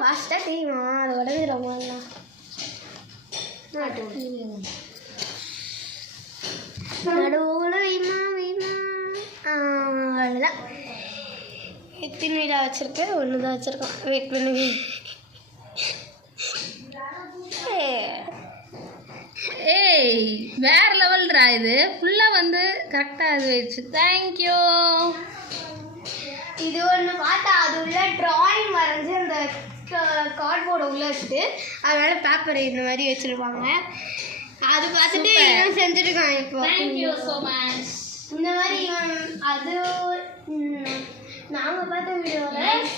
ஃபாஸ்ட்டாக தெரியுமா அது உடஞ்சிடும் நடுவில் வைமா வைமா அவ்வளோதான். எத்தனை வீடாக வச்சுருக்கேன்? ஒன்று தான் வச்சுருக்கோம். வெயிட் பண்ணுங்க. ஏய் வேற லெவல்ரா இது. ஃபுல்லாக வந்து கரெக்டாக அது வச்சு. தேங்க்யூ. இது ஒன்று பார்த்தா அது உள்ள ட்ராயிங் வரைஞ்சி அந்த கார்ட்போர்டை உள்ளே வச்சுட்டு அதனால் பேப்பர் இந்த மாதிரி வச்சுருப்பாங்க. அது பார்த்துட்டு இவன் செஞ்சுருக்கான். இப்போ தேங்க்யூ ஸோ மச். இந்த மாதிரி இவன் அது நாங்கள் பார்த்த வீடியோவில்